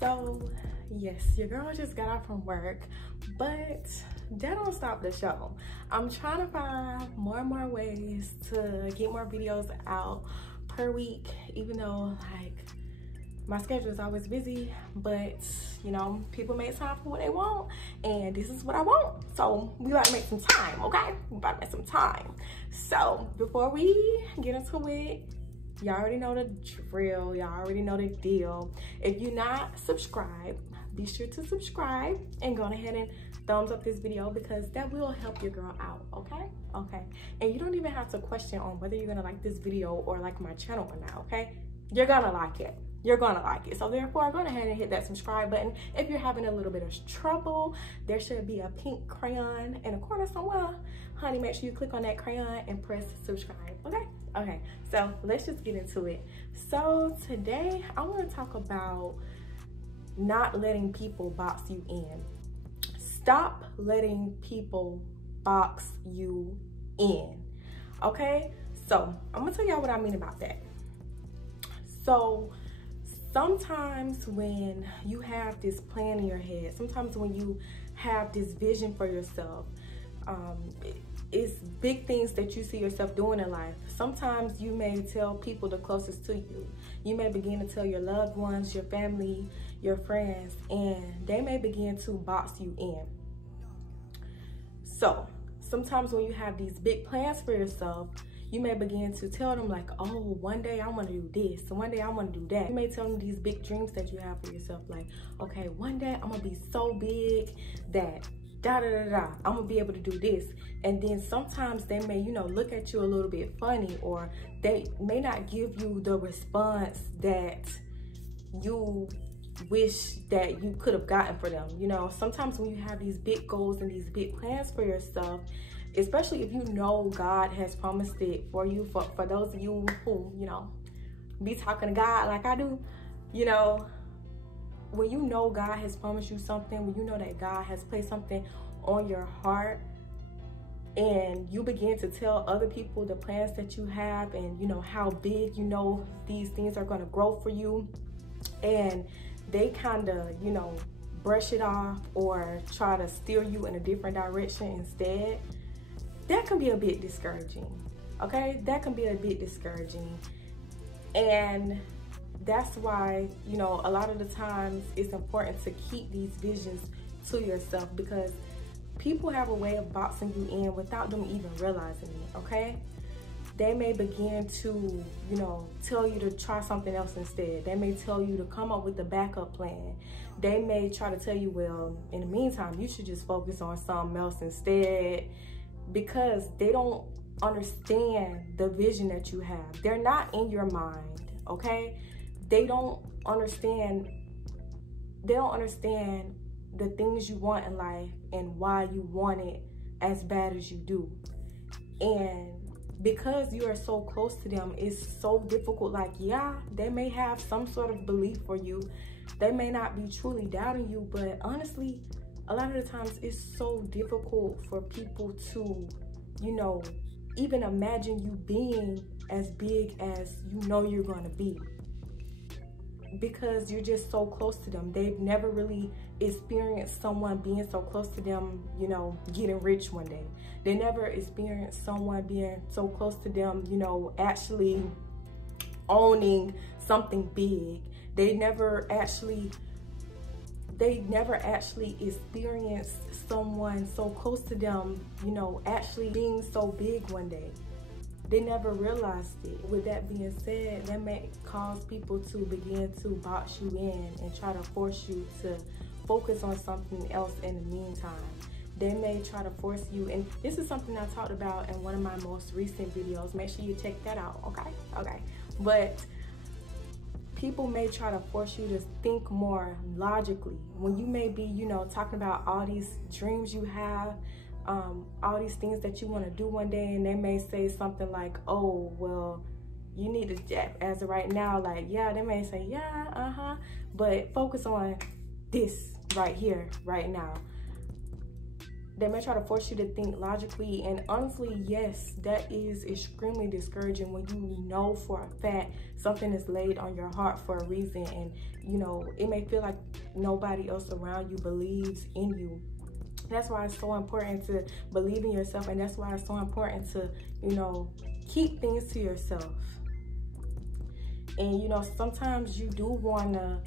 So yes, your girl just got off from work, but that don't stop the show. I'm trying to find more and more ways to get more videos out per week, even though like my schedule is always busy, but you know, people make time for what they want, and this is what I want. So we about to make some time, okay? We about to make some time. So before we get into it, y'all already know the drill, y'all already know the deal. If you're not subscribed, be sure to subscribe and go ahead and thumbs up this video, because that will help your girl out, okay? Okay, and you don't even have to question on whether you're gonna like this video or like my channel or not, okay? You're gonna like it. You're gonna like it. So therefore, go ahead and hit that subscribe button. If you're having a little bit of trouble, there should be a pink crayon in the corner somewhere. Honey, make sure you click on that crayon and press subscribe, okay? Okay, so let's just get into it. So today, I wanna talk about not letting people box you in. Stop letting people box you in, okay? So I'm gonna tell y'all what I mean about that. So sometimes when you have this plan in your head, sometimes when you have this vision for yourself, it's big things that you see yourself doing in life. Sometimes you may tell people the closest to you. You may begin to tell your loved ones, your family, your friends, and they may begin to box you in. So sometimes when you have these big plans for yourself, you may begin to tell them like, oh, one day I want to do this, one day I want to do that. You may tell them these big dreams that you have for yourself, like, okay, one day I'm gonna be so big that I'm gonna be able to do this. And then sometimes they may, you know, look at you a little bit funny, or they may not give you the response that you wish that you could have gotten for them. You know, sometimes when you have these big goals and these big plans for yourself, especially if you know God has promised it for you, for those of you who, you know, be talking to God like I do, you know, when you know God has promised you something, when you know that God has placed something on your heart, and you begin to tell other people the plans that you have, and you know how big you know these things are going to grow for you, and they kind of, you know, brush it off or try to steer you in a different direction instead, that can be a bit discouraging, okay? That can be a bit discouraging. And that's why, you know, a lot of the times it's important to keep these visions to yourself, because people have a way of boxing you in without them even realizing it, okay? They may begin to, you know, tell you to try something else instead. They may tell you to come up with a backup plan. They may try to tell you, well, in the meantime, you should just focus on something else instead, because they don't understand the vision that you have. They're not in your mind, okay? They don't understand the things you want in life and why you want it as bad as you do. And because you are so close to them, it's so difficult. Like, yeah, they may have some sort of belief for you. They may not be truly doubting you, but honestly, a lot of the times it's so difficult for people to, you know, even imagine you being as big as you know you're going to be, because you're just so close to them. They've never really experienced someone being so close to them, you know, getting rich one day. They never experienced someone being so close to them, you know, actually owning something big. They never actually experienced someone so close to them, you know, actually being so big one day. They never realized it. With that being said, that may cause people to begin to box you in and try to force you to focus on something else in the meantime. They may try to force you, and this is something I talked about in one of my most recent videos. Make sure you check that out, okay? Okay. But people may try to force you to think more logically when you may be, you know, talking about all these dreams you have, all these things that you want to do one day, and they may say something like, oh, well, you need to, as of right now, like, yeah, they may say, yeah, but focus on this right here, right now. They may try to force you to think logically, and honestly, yes, that is extremely discouraging when you know for a fact something is laid on your heart for a reason, and you know, it may feel like nobody else around you believes in you. That's why it's so important to believe in yourself, and that's why it's so important to, you know, keep things to yourself. And you know, sometimes you do want to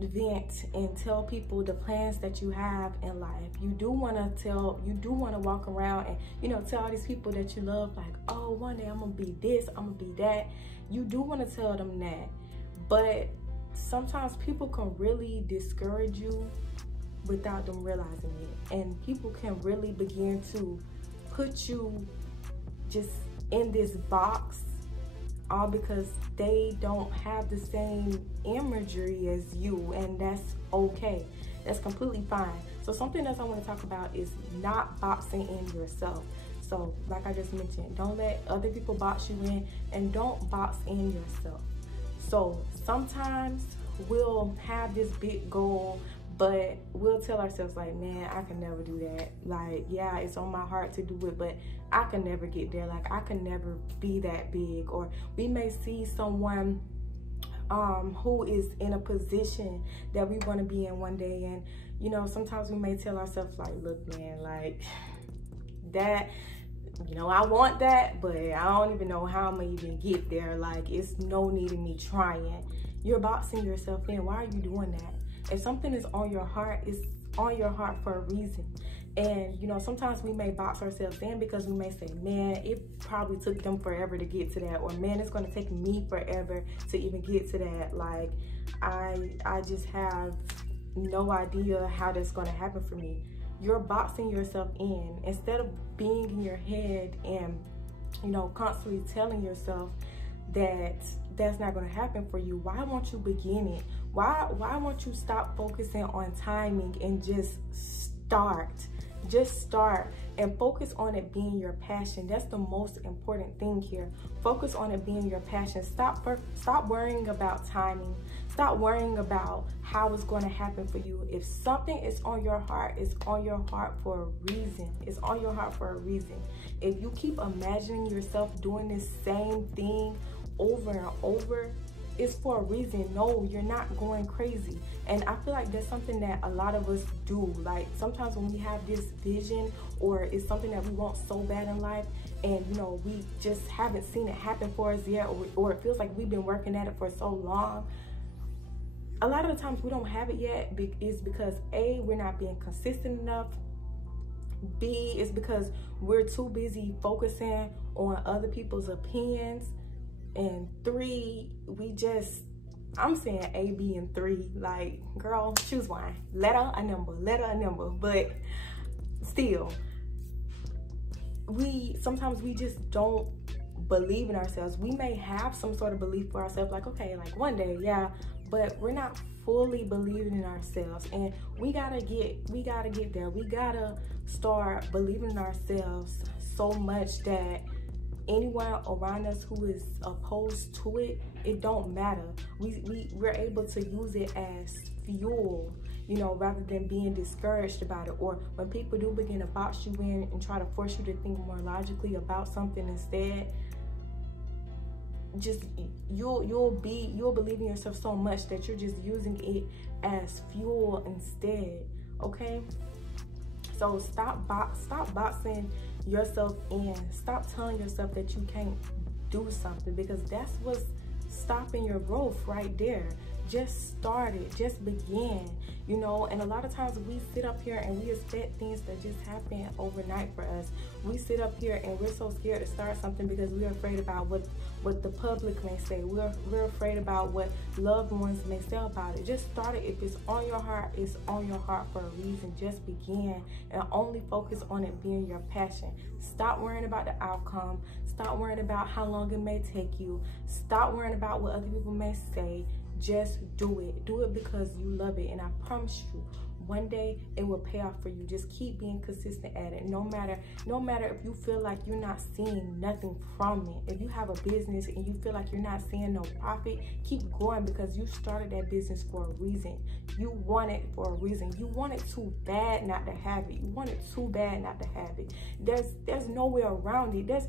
vent and tell people the plans that you have in life. You do want to walk around and, you know, tell all these people that you love, like, oh, one day I'm gonna be this, I'm gonna be that. You do want to tell them that, but sometimes people can really discourage you without them realizing it, and people can really begin to put you just in this box, all because they don't have the same imagery as you, and that's okay. That's completely fine. So something else I want to talk about is not boxing in yourself. So like I just mentioned, don't let other people box you in, and don't box in yourself. So sometimes we'll have this big goal, but we'll tell ourselves like, man, I can never do that. Like, yeah, it's on my heart to do it, but I can never get there. Like, I can never be that big. Or we may see someone who is in a position that we want to be in one day, and you know, sometimes we may tell ourselves like, look, man, like that, you know, I want that, but I don't even know how I'm gonna even get there. Like, it's no need in me trying. You're boxing yourself in. Why are you doing that? If something is on your heart, it's on your heart for a reason. And you know, sometimes we may box ourselves in because we may say, man, it probably took them forever to get to that, or man, it's going to take me forever to even get to that. Like, I just have no idea how that's going to happen for me. You're boxing yourself in instead of being in your head and, you know, constantly telling yourself that that's not going to happen for you. Why won't you begin it? Why won't you stop focusing on timing and just start? Just start and focus on it being your passion. That's the most important thing here. Focus on it being your passion. Stop worrying about timing. Stop worrying about how it's going to happen for you. If something is on your heart, it's on your heart for a reason. It's on your heart for a reason. If you keep imagining yourself doing this same thing over and over, it's for a reason. No, you're not going crazy. And I feel like that's something that a lot of us do. Like, sometimes when we have this vision, or it's something that we want so bad in life, and you know, we just haven't seen it happen for us yet, or it feels like we've been working at it for so long. A lot of the times we don't have it yet is because A, we're not being consistent enough. B, is because we're too busy focusing on other people's opinions. And 3, I'm saying A, B, and 3. Like, girl, choose one. Letter a number. But still, sometimes we just don't believe in ourselves. We may have some sort of belief for ourselves, like, okay, like one day, yeah, but we're not fully believing in ourselves. And we gotta get there. We gotta start believing in ourselves so much that anyone around us who is opposed to it, it don't matter. We're able to use it as fuel, you know, rather than being discouraged about it. Or when people do begin to box you in and try to force you to think more logically about something instead, just you'll believe in yourself so much that you're just using it as fuel instead. Okay, so stop boxing yourself in. Stop telling yourself that you can't do something, because that's what's stopping your growth right there. Just start it. Just begin, you know. And a lot of times we sit up here and we expect things to just happen overnight for us. We sit up here and we're so scared to start something because we're afraid about what the public may say. We're afraid about what loved ones may say about it. Just start it. If it's on your heart, it's on your heart for a reason. Just begin and only focus on it being your passion. Stop worrying about the outcome. Stop worrying about how long it may take you. Stop worrying about what other people may say. just do it. Do it because you love it, and I promise you, one day it will pay off for you. Just keep being consistent at it. No matter if you feel like you're not seeing nothing from it. If you have a business and you feel like you're not seeing no profit, keep going, because you started that business for a reason. You want it for a reason. You want it too bad not to have it. You want it too bad not to have it. There's no way around it.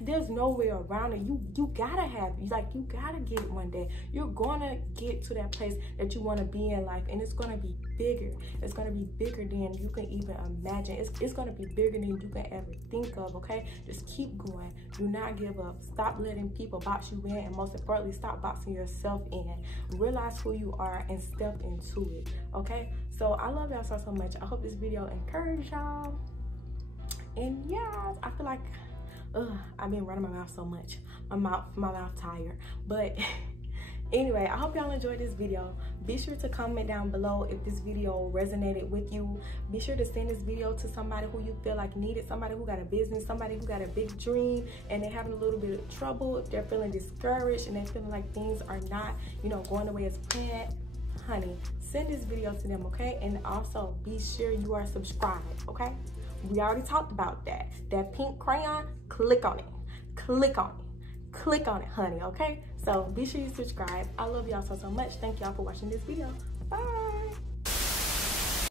There's no way around it. You gotta have it. Like, you gotta get it one day. You're gonna get to that place that you want to be in life, and it's gonna be bigger. It's gonna be bigger than you can even imagine. It's gonna be bigger than you can ever think of. Okay, just keep going. Do not give up. Stop letting people box you in, and most importantly, stop boxing yourself in. Realize who you are and step into it. Okay, so I love y'all so much. I hope this video encouraged y'all. And yeah, I feel like I've been running my mouth so much. My mouth tired. But anyway, I hope y'all enjoyed this video. Be sure to comment down below if this video resonated with you. Be sure to send this video to somebody who you feel like needed, somebody who got a business, somebody who got a big dream and they're having a little bit of trouble, if they're feeling discouraged and they're feeling like things are not, going the way as planned. Honey, send this video to them, okay? And also be sure you are subscribed, okay? We already talked about that. That pink crayon, click on it. Click on it. Click on it, honey, okay? So be sure you subscribe. I love y'all so much. Thank y'all for watching this video. Bye.